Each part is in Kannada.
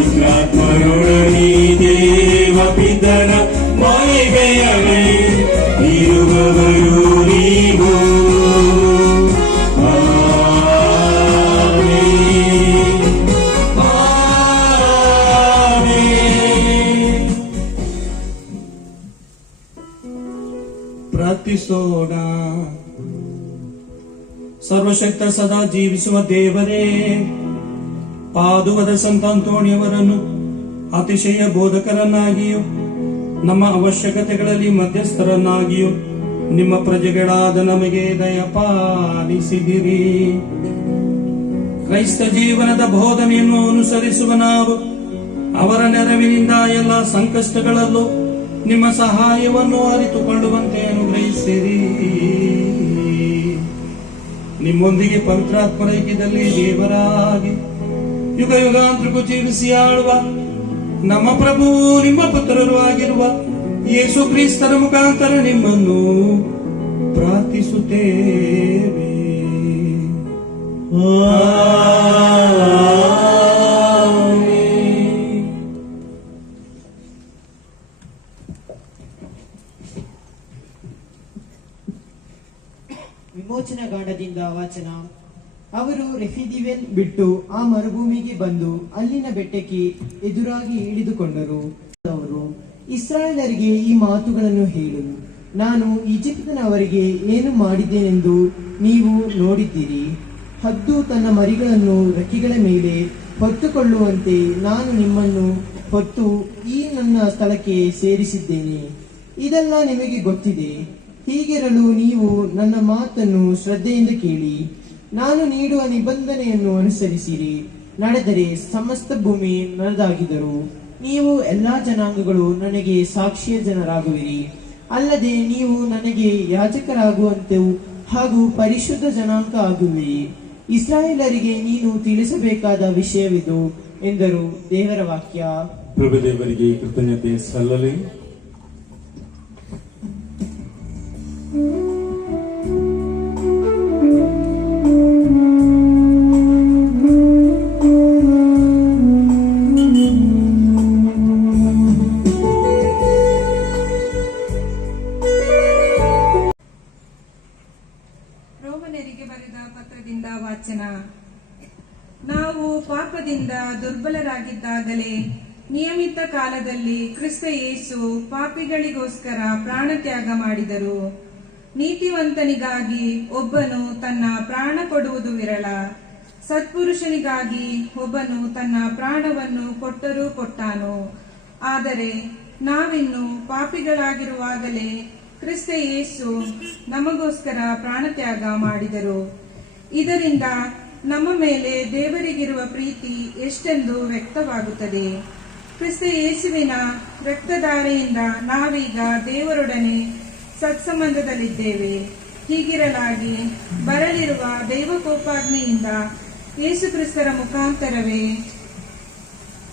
ಪವಿತ್ರಾತ್ಮರೊಡನೆ ದೇವ ಪಿತನ ಮಹಿಮೆಯಲ್ಲಿ ಇರುವವರು ನೀವು. ಪ್ರಾರ್ಥಿಸೋಣ. ಸರ್ವಶಕ್ತ ಸದಾ ಜೀವಿಸುವ ದೇವರೇ, ಪಾದುವದ ಸಂತ ಅಂತೋಣಿಯವರನ್ನು ಅತಿಶಯ ಬೋಧಕರನ್ನಾಗಿಯೂ ನಮ್ಮ ಅವಶ್ಯಕತೆಗಳಲ್ಲಿ ಮಧ್ಯಸ್ಥರನ್ನಾಗಿಯೂ ನಿಮ್ಮ ಪ್ರಜೆಗಳಾದ ನಮಗೆ ದಯಪಾಲಿಸಿದಿರಿ. ಕ್ರೈಸ್ತ ಜೀವನದ ಬೋಧನೆಯನ್ನು ಅನುಸರಿಸುವ ನಾವು ಅವರ ನೆರವಿನಿಂದ ಎಲ್ಲ ಸಂಕಷ್ಟಗಳಲ್ಲೂ ನಿಮ್ಮ ಸಹಾಯವನ್ನು ಅರಿತುಕೊಳ್ಳುವಂತೆ ಅನುಗ್ರಹಿಸಿರಿ. ನಿಮ್ಮೊಂದಿಗೆ ಪವಿತ್ರಾತ್ಮರ ಐಕ್ಯದಲ್ಲಿ ದೇವರಾಗಿ ಯುಗ ಯುಗಾಂತರಿಗೂ ಜೀವಿಸಿ ಆಳುವ ನಮ್ಮ ಪ್ರಭು ನಿಮ್ಮ ಪುತ್ರರು ಆಗಿರುವ ಯೇಸು ಕ್ರಿಸ್ತರ ಮುಖಾಂತರ ನಿಮ್ಮನ್ನು ಪ್ರಾರ್ಥಿಸುತ್ತೇವೆ. ವಿಮೋಚನಾ ಗಾಂಡದಿಂದ ವಾಚನ. ಅವರು ರೆಫಿದಿವೆಲ್ ಬಿಟ್ಟು ಆ ಮರುಭೂಮಿಗೆ ಬಂದು ಅಲ್ಲಿನ ಬೆಟ್ಟಕ್ಕೆ ಎದುರಾಗಿ ಇಳಿದುಕೊಂಡರು. ಅವರು ಇಸ್ರಾಯೇಲರಿಗೆ ಈ ಮಾತುಗಳನ್ನು ಹೇಳು, ನಾನು ಈಜಿಪ್ಟಿನವರಿಗೆ ಏನು ಮಾಡಿದ್ದೇನೆಂದು ನೀವು ನೋಡಿದ್ದೀರಿ. ಹದ್ದು ತನ್ನ ಮರಿಗಳನ್ನು ರೆಕ್ಕೆಗಳ ಮೇಲೆ ಹೊತ್ತುಕೊಳ್ಳುವಂತೆ ನಾನು ನಿಮ್ಮನ್ನು ಹೊತ್ತು ಈ ನನ್ನ ಸ್ಥಳಕ್ಕೆ ಸೇರಿಸಿದ್ದೇನೆ. ಇದೆಲ್ಲ ನಿಮಗೆ ಗೊತ್ತಿದೆ. ಹೀಗಿರಲು ನೀವು ನನ್ನ ಮಾತನ್ನು ಶ್ರದ್ಧೆಯಿಂದ ಕೇಳಿ ನಾನು ನೀಡುವ ನಿಬಂಧನೆಯನ್ನು ಅನುಸರಿಸಿರಿ. ನಡೆದರೆ ಸಮಸ್ತ ಭೂಮಿ ನನ್ನದಾಗಿದ್ದರು ನೀವು ಎಲ್ಲಾ ಜನಾಂಗಗಳು ನನಗೆ ಸಾಕ್ಷಿಯ ಜನರಾಗುವಿರಿ. ಅಲ್ಲದೆ ನೀವು ನನಗೆ ಯಾಜಕರಾಗುವಂತೆಯೂ ಹಾಗೂ ಪರಿಶುದ್ಧ ಜನಾಂಗ ಆಗುವಿರಿ. ಇಸ್ರಾಯೇಲರಿಗೆ ನೀನು ತಿಳಿಸಬೇಕಾದ ವಿಷಯವಿದು ಎಂದರು. ದೇವರ ವಾಕ್ಯ. ಪ್ರಭುದೇವರಿಗೆ ಕೃತಜ್ಞತೆ ಸಲ್ಲಲಿ. ರೋಮನರಿಗೆ ಬರೆದ ಪತ್ರದಿಂದ ವಾಚನ. ನಾವು ಪಾಪದಿಂದ ದುರ್ಬಲರಾಗಿದ್ದಾಗಲೇ ನಿಯಮಿತ ಕಾಲದಲ್ಲಿ ಕ್ರಿಸ್ತ ಯೇಸು ಪಾಪಿಗಳಿಗೋಸ್ಕರ ಪ್ರಾಣತ್ಯಾಗ ಮಾಡಿದರು. ನೀತಿವಂತನಿಗಾಗಿ ಒಬ್ಬನು ತನ್ನ ಪ್ರಾಣ ಕೊಡುವುದು ವಿರಳ, ಸತ್ಪುರುಷನಿಗಾಗಿ ಒಬ್ಬನು ತನ್ನ ಪ್ರಾಣವನ್ನು ಕೊಟ್ಟರೂ ಕೊಟ್ಟಾನು. ಆದರೆ ನಾವಿನ್ನು ಪಾಪಿಗಳಾಗಿರುವಾಗಲೇ ಕ್ರಿಸ್ತ ಯೇಸು ನಮಗೋಸ್ಕರ ಪ್ರಾಣತ್ಯಾಗ ಮಾಡಿದರು. ಇದರಿಂದ ನಮ್ಮ ಮೇಲೆ ದೇವರಿಗಿರುವ ಪ್ರೀತಿ ಎಷ್ಟೆಂದು ವ್ಯಕ್ತವಾಗುತ್ತದೆ. ಕ್ರಿಸ್ತ ಯೇಸುವಿನ ರಕ್ತಧಾರೆಯಿಂದ ನಾವೀಗ ದೇವರೊಡನೆ ಸತ್ಸಂಬಂಧದಲ್ಲಿದ್ದೇವೆ. ಹೀಗಿರಲಾಗಿ ಬರಲಿರುವ ದೈವಕೋಪಾಗ್ನಿಯಿಂದ ಯೇಸು ಕ್ರಿಸ್ತರ ಮುಖಾಂತರವೇ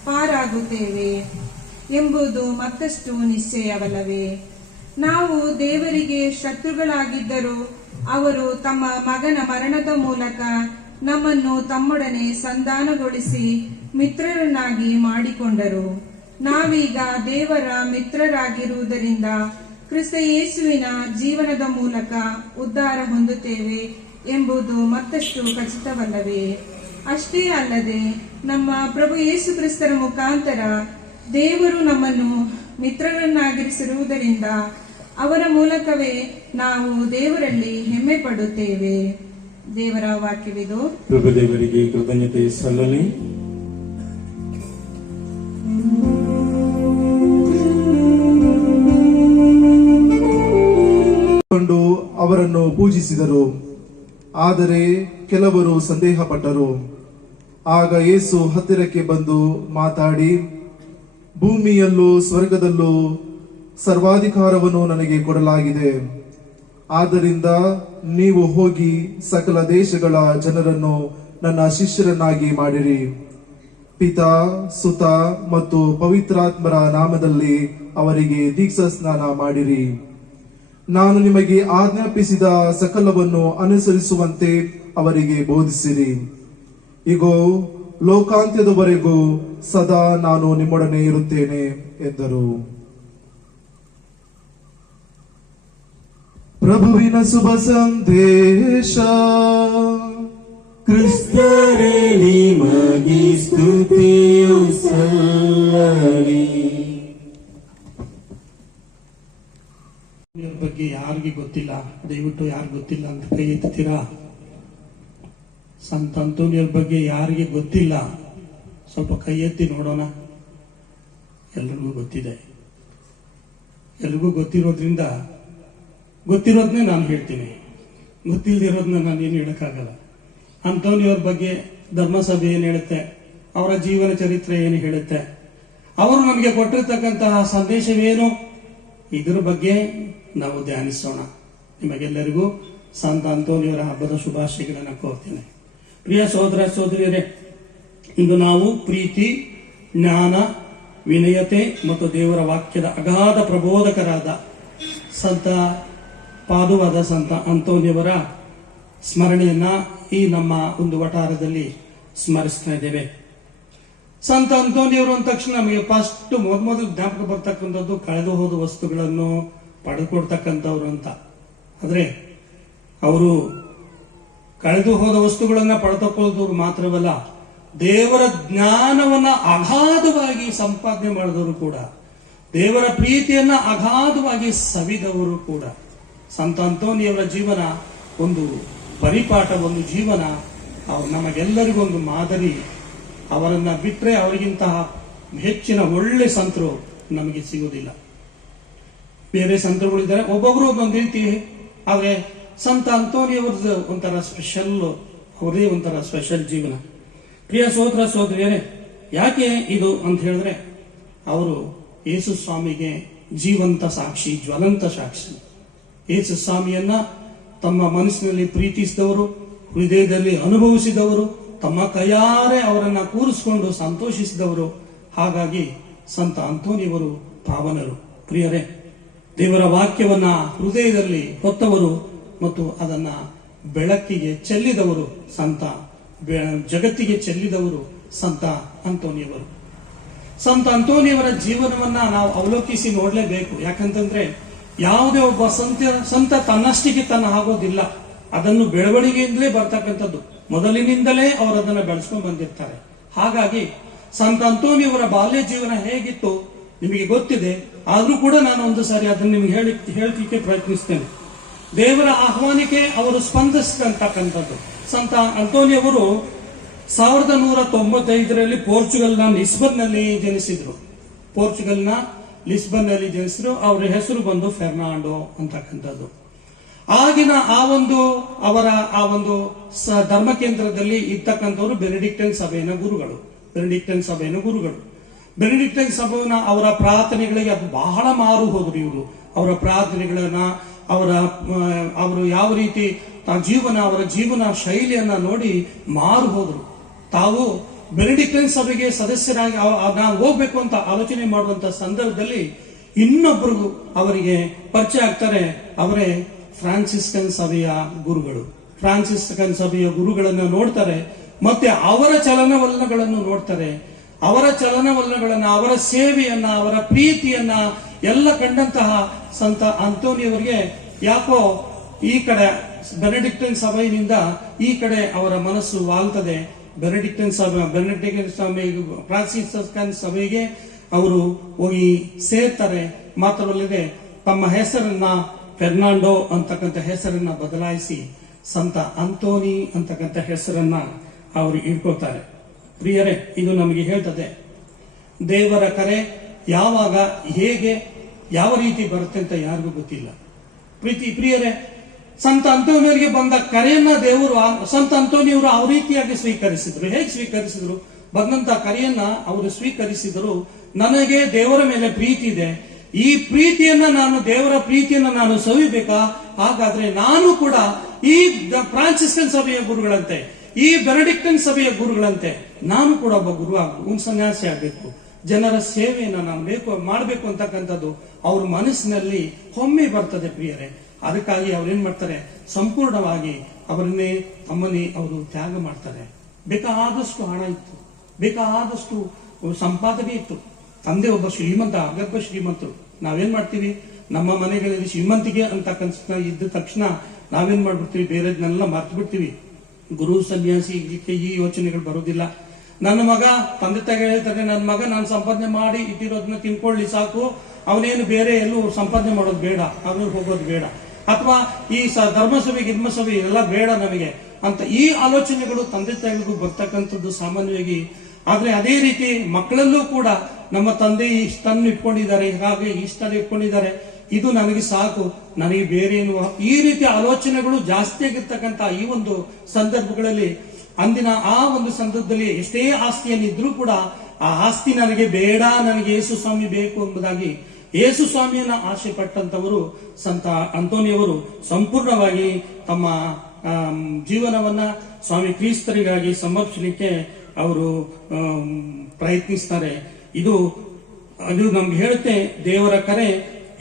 ಪಾರಾಗುತ್ತೇವೆ ಎಂಬುದು ಮತ್ತಷ್ಟು ನಿಶ್ಚಯವಲ್ಲವೇ? ನಾವು ದೇವರಿಗೆ ಶತ್ರುಗಳಾಗಿದ್ದರೂ ಅವರು ತಮ್ಮ ಮಗನ ಮರಣದ ಮೂಲಕ ನಮ್ಮನ್ನು ತಮ್ಮೊಡನೆ ಸಂಧಾನಗೊಳಿಸಿ ಮಿತ್ರರನ್ನಾಗಿ ಮಾಡಿಕೊಂಡರು. ನಾವೀಗ ದೇವರ ಮಿತ್ರರಾಗಿರುವುದರಿಂದ ಕ್ರಿಸ್ತ ಯೇಸುವಿನ ಜೀವನದ ಮೂಲಕ ಉದ್ಧಾರ ಹೊಂದುತ್ತೇವೆ ಎಂಬುದು ಮತ್ತಷ್ಟು ಖಚಿತವಲ್ಲವೇ? ಅಷ್ಟೇ ಅಲ್ಲದೆ ನಮ್ಮ ಪ್ರಭು ಯೇಸು ಕ್ರಿಸ್ತರ ಮುಖಾಂತರ ದೇವರು ನಮ್ಮನ್ನು ಮಿತ್ರರನ್ನಾಗಿರಿಸಿರುವುದರಿಂದ ಅವರ ಮೂಲಕವೇ ನಾವು ದೇವರಲ್ಲಿ ಹೆಮ್ಮೆ ಪಡುತ್ತೇವೆ. ದೇವರ ವಾಕ್ಯವಿದು. ಪ್ರಭುದೇವರಿಗೆ ಕೃತಜ್ಞತೆ ಸಲ್ಲಲಿ. ಅವರನ್ನು ಪೂಜಿಸಿದರು. ಆದರೆ ಕೆಲವರು ಸಂದೇಹಪಟ್ಟರು. ಆಗ ಯೇಸು ಹತ್ತಿರಕ್ಕೆ ಬಂದು ಮಾತಾಡಿ, ಭೂಮಿಯಲ್ಲೂ ಸ್ವರ್ಗದಲ್ಲೂ ಸರ್ವಾಧಿಕಾರವನ್ನು ನನಗೆ ಕೊಡಲಾಗಿದೆ. ಆದ್ದರಿಂದ ನೀವು ಹೋಗಿ ಸಕಲ ದೇಶಗಳ ಜನರನ್ನು ನನ್ನ ಶಿಷ್ಯರನ್ನಾಗಿ ಮಾಡಿರಿ. ಪಿತಾ, ಸುತ ಮತ್ತು ಪವಿತ್ರಾತ್ಮರ ನಾಮದಲ್ಲಿ ಅವರಿಗೆ ದೀಕ್ಷಾ ಸ್ನಾನ ಮಾಡಿರಿ. ನಾನು ನಿಮಗೆ ಆಜ್ಞಾಪಿಸಿದ ಸಕಲವನ್ನು ಅನುಸರಿಸುವಂತೆ ಅವರಿಗೆ ಬೋಧಿಸಿರಿ. ಇಗೋ, ಲೋಕಾಂತ್ಯದವರೆಗೂ ಸದಾ ನಾನು ನಿಮ್ಮೊಡನೆ ಇರುತ್ತೇನೆ ಎಂದರು. ಪ್ರಭುವಿನ ಶುಭ ಸಂದೇಶ. ಕ್ರಿಸ್ತರೇ ನಿಮಗೆ ಸ್ತುತಿಯು ಸಲ್ಲಲಿ. ಇವ್ರ ಬಗ್ಗೆ ಯಾರಿಗೆ ಗೊತ್ತಿಲ್ಲ, ದಯವಿಟ್ಟು ಯಾರು ಗೊತ್ತಿಲ್ಲ ಅಂತ ಕೈ ಎತ್ತೀರಾ? ಸಂತ ಅಂತೋನಿಯವ್ರ ಬಗ್ಗೆ ಯಾರಿಗೆ ಗೊತ್ತಿಲ್ಲ ಸ್ವಲ್ಪ ಕೈ ಎತ್ತಿ ನೋಡೋಣ. ಎಲ್ರಿಗೂ ಗೊತ್ತಿದೆ. ಎಲ್ರಿಗೂ ಗೊತ್ತಿರೋದ್ರಿಂದ ಗೊತ್ತಿರೋದನ್ನೇ ನಾನು ಹೇಳ್ತೀನಿ, ಗೊತ್ತಿಲ್ಲದಿರೋದನ್ನ ನಾನು ಏನು ಹೇಳಕ್ಕಾಗಲ್ಲ. ಅಂತೋನಿಯವ್ರ ಬಗ್ಗೆ ಧರ್ಮಸಭೆ ಏನು ಹೇಳುತ್ತೆ, ಅವರ ಜೀವನ ಚರಿತ್ರೆ ಏನು ಹೇಳುತ್ತೆ, ಅವರು ನಮಗೆ ಕೊಟ್ಟಿರ್ತಕ್ಕಂತಹ ಸಂದೇಶವೇನು, ಇದರ ಬಗ್ಗೆ ನಾವು ಧ್ಯಾನಿಸೋಣ. ನಿಮಗೆಲ್ಲರಿಗೂ ಸಂತ ಅಂತೋನಿಯವರ ಹಬ್ಬದ ಶುಭಾಶಯಗಳನ್ನು ಕೋರ್ತೇನೆ. ಪ್ರಿಯ ಸಹೋದರ ಸಹೋದರಿಯರೇ, ಇಂದು ನಾವು ಪ್ರೀತಿ, ಜ್ಞಾನ, ವಿನಯತೆ ಮತ್ತು ದೇವರ ವಾಕ್ಯದ ಅಗಾಧ ಪ್ರಬೋಧಕರಾದ ಸಂತ ಪಾದುವಾದ ಸಂತ ಅಂತೋನಿಯವರ ಸ್ಮರಣೆಯನ್ನ ಈ ನಮ್ಮ ಒಂದು ವಟಾರದಲ್ಲಿ ಸ್ಮರಿಸ್ತಾ ಇದ್ದೇವೆ. ಸಂತ ಅಂತೋನಿಯವರು ಅಂದ ತಕ್ಷಣ ನಮಗೆ ಫಸ್ಟ್ ಮೊದಲು ಜ್ಞಾಪಕ ಬರ್ತಕ್ಕಂಥದ್ದು ಕಳೆದು ಹೋದ ವಸ್ತುಗಳನ್ನು ಪಡೆದುಕೊಡ್ತಕ್ಕಂಥವ್ರು ಅಂತ. ಆದ್ರೆ ಅವರು ಕಳೆದು ಹೋದ ವಸ್ತುಗಳನ್ನ ಪಡೆದುಕೊಳ್ಳೋದವ್ರು ಮಾತ್ರವಲ್ಲ, ದೇವರ ಜ್ಞಾನವನ್ನ ಅಗಾಧವಾಗಿ ಸಂಪಾದನೆ ಮಾಡಿದವರು ಕೂಡ, ದೇವರ ಪ್ರೀತಿಯನ್ನ ಅಗಾಧವಾಗಿ ಸವಿದವರು ಕೂಡ. ಸಂತ ಅಂತೋನಿಯವರ ಜೀವನ ಒಂದು ಪರಿಪಾಠ, ಒಂದು ಜೀವನ, ನಮಗೆಲ್ಲರಿಗೂ ಒಂದು ಮಾದರಿ. ಅವರನ್ನ ಬಿಟ್ಟರೆ ಅವರಿಗಿಂತಹ ಹೆಚ್ಚಿನ ಒಳ್ಳೆ ಸಂತರು ನಮಗೆ ಸಿಗುವುದಿಲ್ಲ. ಬೇರೆ ಸಂತರುಗಳಿದ್ದಾರೆ, ಒಬ್ಬೊಬ್ರು ಒಂದೊಂದು ರೀತಿ. ಆದ್ರೆ ಸಂತ ಅಂತೋನಿಯವ್ರದ್ದು ಒಂಥರ ಸ್ಪೆಷಲ್, ಅವರದೇ ಒಂಥರ ಸ್ಪೆಷಲ್ ಜೀವನ. ಪ್ರಿಯ ಸಹೋದರ ಸಹೋದರಿಯರೇ, ಯಾಕೆ ಇದು ಅಂತ ಹೇಳಿದ್ರೆ, ಅವರು ಯೇಸು ಸ್ವಾಮಿಗೆ ಜೀವಂತ ಸಾಕ್ಷಿ, ಜ್ವಲಂತ ಸಾಕ್ಷಿ. ಯೇಸು ಸ್ವಾಮಿಯನ್ನ ತಮ್ಮ ಮನಸ್ಸಿನಲ್ಲಿ ಪ್ರೀತಿಸಿದವರು, ಹೃದಯದಲ್ಲಿ ಅನುಭವಿಸಿದವರು, ತಮ್ಮ ಕೈಯಾರೆ ಅವರನ್ನ ಕೂರಿಸಿಕೊಂಡು ಸಂತೋಷಿಸಿದವರು. ಹಾಗಾಗಿ ಸಂತ ಅಂತೋನಿಯವರು ಪಾವನರು. ಪ್ರಿಯರೇ, ದೇವರ ವಾಕ್ಯವನ್ನ ಹೃದಯದಲ್ಲಿ ಹೊತ್ತವರು ಮತ್ತು ಅದನ್ನ ಬೆಳಕಿಗೆ ಚೆಲ್ಲಿದವರು ಸಂತ, ಜಗತ್ತಿಗೆ ಚೆಲ್ಲಿದವರು ಸಂತ ಅಂತೋನಿಯವರು. ಸಂತ ಅಂತೋನಿಯವರ ಜೀವನವನ್ನ ನಾವು ಅವಲೋಕಿಸಿ ನೋಡ್ಲೇಬೇಕು. ಯಾಕಂತಂದ್ರೆ ಯಾವುದೇ ಒಬ್ಬ ಸಂತ ತನ್ನಷ್ಟಿಗೆ ತನ್ನ ಆಗೋದಿಲ್ಲ. ಅದನ್ನು ಬೆಳವಣಿಗೆಯಿಂದಲೇ ಬರ್ತಕ್ಕಂಥದ್ದು, ಮೊದಲಿನಿಂದಲೇ ಅವರು ಅದನ್ನು ಬೆಳೆಸ್ಕೊಂಡು ಬಂದಿರ್ತಾರೆ. ಹಾಗಾಗಿ ಸಂತ ಅಂತೋನಿಯವರ ಬಾಲ್ಯ ಜೀವನ ಹೇಗಿತ್ತು ನಿಮಗೆ ಗೊತ್ತಿದೆ. ಆದ್ರೂ ಕೂಡ ನಾನು ಒಂದು ಸಾರಿ ಅದನ್ನು ನಿಮ್ಗೆ ಹೇಳಲಿಕ್ಕೆ ಪ್ರಯತ್ನಿಸ್ತೇನೆ. ದೇವರ ಆಹ್ವಾನಕ್ಕೆ ಅವರು ಸ್ಪಂದಿಸಿದಂತಕ್ಕಂಥದ್ದು. ಸಂತ ಅಂತೋನಿಯವರು 1195ರಲ್ಲಿ ಪೋರ್ಚುಗಲ್ನ ಲಿಸ್ಬನ್ನಲ್ಲಿ ಜನಿಸಿದ್ರು. ಅವರ ಹೆಸರು ಬಂದು ಫೆರ್ನಾಂಡೋ ಅಂತಕ್ಕಂಥದ್ದು. ಆಗಿನ ಅವರ ಧರ್ಮ ಕೇಂದ್ರದಲ್ಲಿ ಇರ್ತಕ್ಕಂಥವ್ರು ಬೆನೆಡಿಕ್ಟನ್ ಸಭೆಯ ಗುರುಗಳು. ಬೆನೆಡಿಕ್ಟನ್ ಸಭೆಯ ಅವರ ಪ್ರಾರ್ಥನೆಗಳಿಗೆ ಅದು ಬಹಳ ಮಾರು ಹೋದ್ರು. ಇವರು ಅವರ ಪ್ರಾರ್ಥನೆಗಳನ್ನ, ಅವರು ಯಾವ ರೀತಿ ಅವರ ಜೀವನ ಶೈಲಿಯನ್ನ ನೋಡಿ ಮಾರು ಹೋದ್ರು. ತಾವು ಬೆನೆಡಿಕ್ಟನ್ ಸಭೆಗೆ ಸದಸ್ಯರಾಗಿ ನಾವು ಹೋಗ್ಬೇಕು ಅಂತ ಆಲೋಚನೆ ಮಾಡುವಂತ ಸಂದರ್ಭದಲ್ಲಿ ಇನ್ನೊಬ್ಬರು ಅವರಿಗೆ ಪರಿಚಯ ಆಗ್ತಾರೆ. ಅವರೇ ಫ್ರಾನ್ಸಿಸ್ಕನ್ ಸಭೆಯ ಗುರುಗಳನ್ನ ನೋಡ್ತಾರೆ. ಮತ್ತೆ ಅವರ ಚಲನವಲನಗಳನ್ನು ನೋಡ್ತಾರೆ. ಅವರ ಸೇವೆಯನ್ನ, ಅವರ ಪ್ರೀತಿಯನ್ನ ಎಲ್ಲ ಕಂಡಂತಹ ಸಂತ ಅಂತೋನಿಯವರಿಗೆ ಯಾಕೋ ಈ ಕಡೆ ಬೆನೆಡಿಕ್ಟನ್ ಸಭೆಯಿಂದ ಈ ಕಡೆ ಅವರ ಮನಸ್ಸು ವಾಲ್ತದೆ. ಬೆನೆಡಿಕ್ಟನ್ ಫ್ರಾನ್ಸಿಸ್ಕನ್ ಸಭೆಗೆ ಅವರು ಹೋಗಿ ಸೇರ್ತಾರೆ. ಮಾತ್ರವಲ್ಲದೆ ತಮ್ಮ ಹೆಸರನ್ನ ಫೆರ್ನಾಂಡೋ ಅಂತಕ್ಕಂಥ ಹೆಸರನ್ನ ಬದಲಾಯಿಸಿ ಸಂತ ಅಂತೋನಿ ಅಂತಕ್ಕಂಥ ಹೆಸರನ್ನ ಅವರು ಇಟ್ಕೊಳ್ತಾರೆ. ಪ್ರಿಯರೇ, ಇದು ನಮಗೆ ಹೇಳ್ತದೆ ದೇವರ ಕರೆ ಯಾವಾಗ, ಹೇಗೆ, ಯಾವ ರೀತಿ ಬರುತ್ತೆ ಅಂತ ಯಾರಿಗೂ ಗೊತ್ತಿಲ್ಲ. ಪ್ರಿಯರೇ, ಸಂತ ಅಂತೋನಿಯವರಿಗೆ ಬಂದ ಕರೆಯನ್ನ ದೇವರು, ಸಂತ ಅಂತೋನಿಯವರು ಯಾವ ರೀತಿಯಾಗಿ ಸ್ವೀಕರಿಸಿದ್ರು, ಹೇಗೆ ಸ್ವೀಕರಿಸಿದ್ರು, ಬಂದಂತ ಕರೆಯನ್ನ ಅವರು ಸ್ವೀಕರಿಸಿದರು. ನನಗೆ ದೇವರ ಮೇಲೆ ಪ್ರೀತಿ ಇದೆ, ಈ ದೇವರ ಪ್ರೀತಿಯನ್ನ ನಾನು ಸವಿಬೇಕಾ? ಹಾಗಾದ್ರೆ ನಾನು ಕೂಡ ಈ ಫ್ರಾನ್ಸಿಸ್ಕನ್ ಸಭೆಯ ಗುರುಗಳಂತೆ, ಈ ಬೆನೆಡಿಕ್ಟನ್ ಸಭೆಯ ಗುರುಗಳಂತೆ ನಾನು ಕೂಡ ಒಬ್ಬ ಗುರು ಒಂದು ಸನ್ಯಾಸಿ ಆಗ್ಬೇಕು, ಜನರ ಸೇವೆಯನ್ನ ನಾನು ಮಾಡಬೇಕು ಅಂತಕ್ಕಂಥದ್ದು ಅವ್ರ ಮನಸ್ಸಿನಲ್ಲಿ ಹೊಮ್ಮೆ ಬರ್ತದೆ. ಪ್ರಿಯರೇ, ಅದಕ್ಕಾಗಿ ಅವ್ರೇನ್ ಮಾಡ್ತಾರೆ, ಸಂಪೂರ್ಣವಾಗಿ ತಮ್ಮನ್ನೇ ಅವರು ತ್ಯಾಗ ಮಾಡ್ತಾರೆ. ಬೇಕಾದಷ್ಟು ಹಣ ಇತ್ತು, ಬೇಕಾದಷ್ಟು ಸಂಪಾದನೆ ಇತ್ತು. ತಂದೆ ಒಬ್ಬ ಶ್ರೀಮಂತ, ಅಗರ್ಭ ಶ್ರೀಮಂತರು. ನಾವೇನ್ ಮಾಡ್ತೀವಿ, ನಮ್ಮ ಮನೆಗಳಲ್ಲಿ ಶ್ರೀಮಂತಿಗೆ ಅಂತ ಇದ್ದ ತಕ್ಷಣ ನಾವೇನ್ ಮಾಡ್ಬಿಡ್ತೀವಿ, ಬೇರೆದನ್ನೆಲ್ಲ ಮರ್ತು ಬಿಡ್ತೀವಿ. ಗುರು ಸನ್ಯಾಸಿ ಈ ಯೋಚನೆಗಳು ಬರೋದಿಲ್ಲ. ನನ್ನ ಮಗ, ತಂದೆ ತಾಯಿ ಹೇಳ್ತಾರೆ, ನನ್ನ ಮಗ ನಾನು ಸಂಪಾದನೆ ಮಾಡಿ ಇಟ್ಟಿರೋದನ್ನ ತಿನ್ಕೊಳ್ಳಿ ಸಾಕು, ಅವನೇನು ಬೇರೆ ಎಲ್ಲೂ ಸಂಪಾದನೆ ಮಾಡೋದು ಬೇಡ, ಅವನಿಗೆ ಹೋಗೋದು ಬೇಡ, ಅಥವಾ ಈ ಧರ್ಮಸಭೆ ಗಿರ್ಮಸಭೆ ಎಲ್ಲ ಬೇಡ ನಮಗೆ ಅಂತ ಈ ಆಲೋಚನೆಗಳು ತಂದೆ ತಾಯಿಗಳಿಗೂ ಬರ್ತಕ್ಕಂಥದ್ದು ಸಾಮಾನ್ಯವಾಗಿ. ಆದ್ರೆ ಅದೇ ರೀತಿ ಮಕ್ಕಳಲ್ಲೂ ಕೂಡ ನಮ್ಮ ತಂದೆ ಇಷ್ಟನ್ನು ಇಟ್ಕೊಂಡಿದ್ದಾರೆ, ಹಾಗೆ ಇಷ್ಟನ್ನು ಇಟ್ಕೊಂಡಿದ್ದಾರೆ, ಇದು ನನಗೆ ಸಾಕು, ನನಗೆ ಬೇರೆ ಏನು, ಈ ರೀತಿ ಆಲೋಚನೆಗಳು ಜಾಸ್ತಿ ಆಗಿರ್ತಕ್ಕಂಥ ಈ ಒಂದು ಸಂದರ್ಭಗಳಲ್ಲಿ, ಅಂದಿನ ಆ ಒಂದು ಸಂದರ್ಭದಲ್ಲಿ ಎಷ್ಟೇ ಆಸ್ತಿಯನ್ನಿದ್ರೂ ಕೂಡ ಆ ಆಸ್ತಿ ನನಗೆ ಬೇಡ, ನನಗೆ ಯೇಸು ಸ್ವಾಮಿ ಬೇಕು ಎಂಬುದಾಗಿ ಯೇಸು ಸ್ವಾಮಿಯನ್ನ ಆಸೆ ಪಟ್ಟಂತವರು ಸಂತ ಅಂತೋನಿಯವರು ಸಂಪೂರ್ಣವಾಗಿ ತಮ್ಮ ಜೀವನವನ್ನ ಸ್ವಾಮಿ ಕ್ರಿಸ್ತರಿಗಾಗಿ ಸಮರ್ಪಿಸಲಿಕ್ಕೆ ಅವರು ಪ್ರಯತ್ನಿಸ್ತಾರೆ. ಇದು ನಮ್ಗೆ ಹೇಳುತ್ತೆ, ದೇವರ ಕರೆ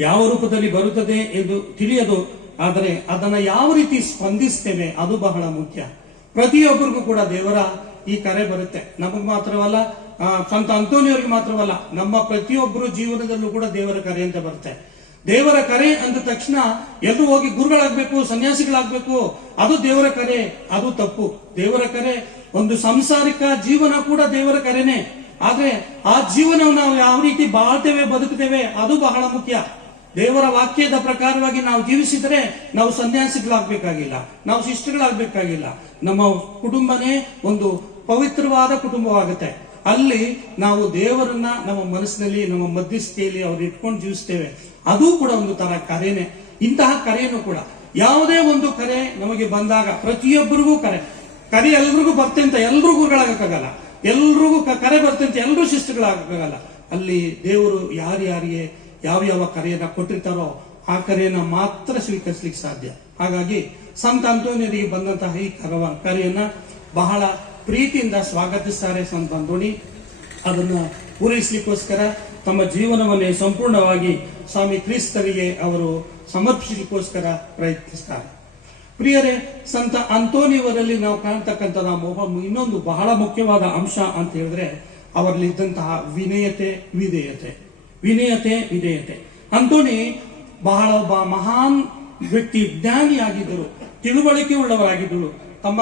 ಯಾವ ರೂಪದಲ್ಲಿ ಬರುತ್ತದೆ ಎಂದು ತಿಳಿಯದು, ಆದರೆ ಅದನ್ನ ಯಾವ ರೀತಿ ಸ್ಪಂದಿಸ್ತೇವೆ ಅದು ಬಹಳ ಮುಖ್ಯ. ಪ್ರತಿಯೊಬ್ಬರಿಗೂ ಕೂಡ ದೇವರ ಈ ಕರೆ ಬರುತ್ತೆ. ನಮಗ್ ಮಾತ್ರವಲ್ಲ, ಸಂತ ಅಂತೋನಿಯವರಿಗೆ ಮಾತ್ರವಲ್ಲ, ನಮ್ಮ ಪ್ರತಿಯೊಬ್ಬರು ಜೀವನದಲ್ಲೂ ಕೂಡ ದೇವರ ಕರೆ ಅಂತ ಬರುತ್ತೆ. ದೇವರ ಕರೆ ಅಂದ ತಕ್ಷಣ ಎಲ್ಲರೂ ಹೋಗಿ ಗುರುಗಳಾಗ್ಬೇಕು, ಸನ್ಯಾಸಿಗಳಾಗ್ಬೇಕು, ಅದು ದೇವರ ಕರೆ, ಅದು ತಪ್ಪು. ದೇವರ ಕರೆ ಒಂದು ಸಾಂಸಾರಿಕ ಜೀವನ ಕೂಡ ದೇವರ ಕರೆನೆ. ಆದ್ರೆ ಆ ಜೀವನವನ್ನು ನಾವು ಯಾವ ರೀತಿ ಬಾಳ್ತೇವೆ, ಬದುಕ್ತೇವೆ, ಅದು ಬಹಳ ಮುಖ್ಯ. ದೇವರ ವಾಕ್ಯದ ಪ್ರಕಾರವಾಗಿ ನಾವು ಜೀವಿಸಿದರೆ ನಾವು ಸನ್ಯಾಸಿಗಳಾಗಬೇಕಾಗಿಲ್ಲ, ನಾವು ಶಿಷ್ಟಗಳಾಗಬೇಕಾಗಿಲ್ಲ. ನಮ್ಮ ಕುಟುಂಬನೇ ಒಂದು ಪವಿತ್ರವಾದ ಕುಟುಂಬವಾಗುತ್ತೆ. ಅಲ್ಲಿ ನಾವು ದೇವರನ್ನ ನಮ್ಮ ಮನಸ್ಸಿನಲ್ಲಿ, ನಮ್ಮ ಮಧ್ಯಸ್ಥಿತಿಯಲ್ಲಿ ಅವ್ರು ಇಟ್ಕೊಂಡು ಜೀವಿಸ್ತೇವೆ. ಅದು ಕೂಡ ಒಂದು ತರ ಕರೆನೆ. ಇಂತಹ ಕರೆಯನ್ನು ಕೂಡ ಯಾವುದೇ ಒಂದು ಕರೆ ನಮಗೆ ಬಂದಾಗ ಪ್ರತಿಯೊಬ್ಬರಿಗೂ ಕರೆ ಎಲ್ರಿಗೂ ಬರ್ತೆ ಅಂತ ಎಲ್ರೂ ಗುರುಗಳಾಗಕ್ಕಾಗಲ್ಲ, ಎಲ್ರಿಗೂ ಕರೆ ಬರ್ತೆ ಅಂತ ಎಲ್ರೂ ಶಿಷ್ಟಗಳಾಗಕ್ಕಾಗಲ್ಲ. ಅಲ್ಲಿ ದೇವರು ಯಾರ್ಯಾರಿಗೆ ಯಾವ ಕರೆಯನ್ನ ಕೊಟ್ಟಿರ್ತಾರೋ ಆ ಕರೆಯನ್ನ ಮಾತ್ರ ಸ್ವೀಕರಿಸಲಿಕ್ಕೆ ಸಾಧ್ಯ. ಹಾಗಾಗಿ ಸಂತ ಅಂತೋನಿಯರಿಗೆ ಬಂದಂತಹ ಈ ಕರೆಯನ್ನ ಬಹಳ ಪ್ರೀತಿಯಿಂದ ಸ್ವಾಗತಿಸ್ತಾರೆ ಸಂತ ಅಂತೋನಿ. ಅದನ್ನ ಪೂರೈಸಲಿಕ್ಕೋಸ್ಕರ ತಮ್ಮ ಜೀವನವನ್ನೇ ಸಂಪೂರ್ಣವಾಗಿ ಸ್ವಾಮಿ ಕ್ರಿಸ್ತರಿಗೆ ಅವರು ಸಮರ್ಪಿಸಲಿಕ್ಕೋಸ್ಕರ ಪ್ರಯತ್ನಿಸ್ತಾರೆ. ಪ್ರಿಯರೇ, ಸಂತ ಅಂತೋನಿಯವರಲ್ಲಿ ನಾವು ಕಾಣ್ತಕ್ಕಂಥ ಇನ್ನೊಂದು ಬಹಳ ಮುಖ್ಯವಾದ ಅಂಶ ಅಂತ ಹೇಳಿದ್ರೆ ಅವರಲ್ಲಿದ್ದಂತಹ ವಿಧೇಯತೆ. ಅಂತೋನಿ ಬಹಳ ಒಬ್ಬ ಮಹಾನ್ ವ್ಯಕ್ತಿ, ಜ್ಞಾನಿಯಾಗಿದ್ದರು, ತಿಳುವಳಿಕೆ ಉಳ್ಳವರಾಗಿದ್ದರು. ತಮ್ಮ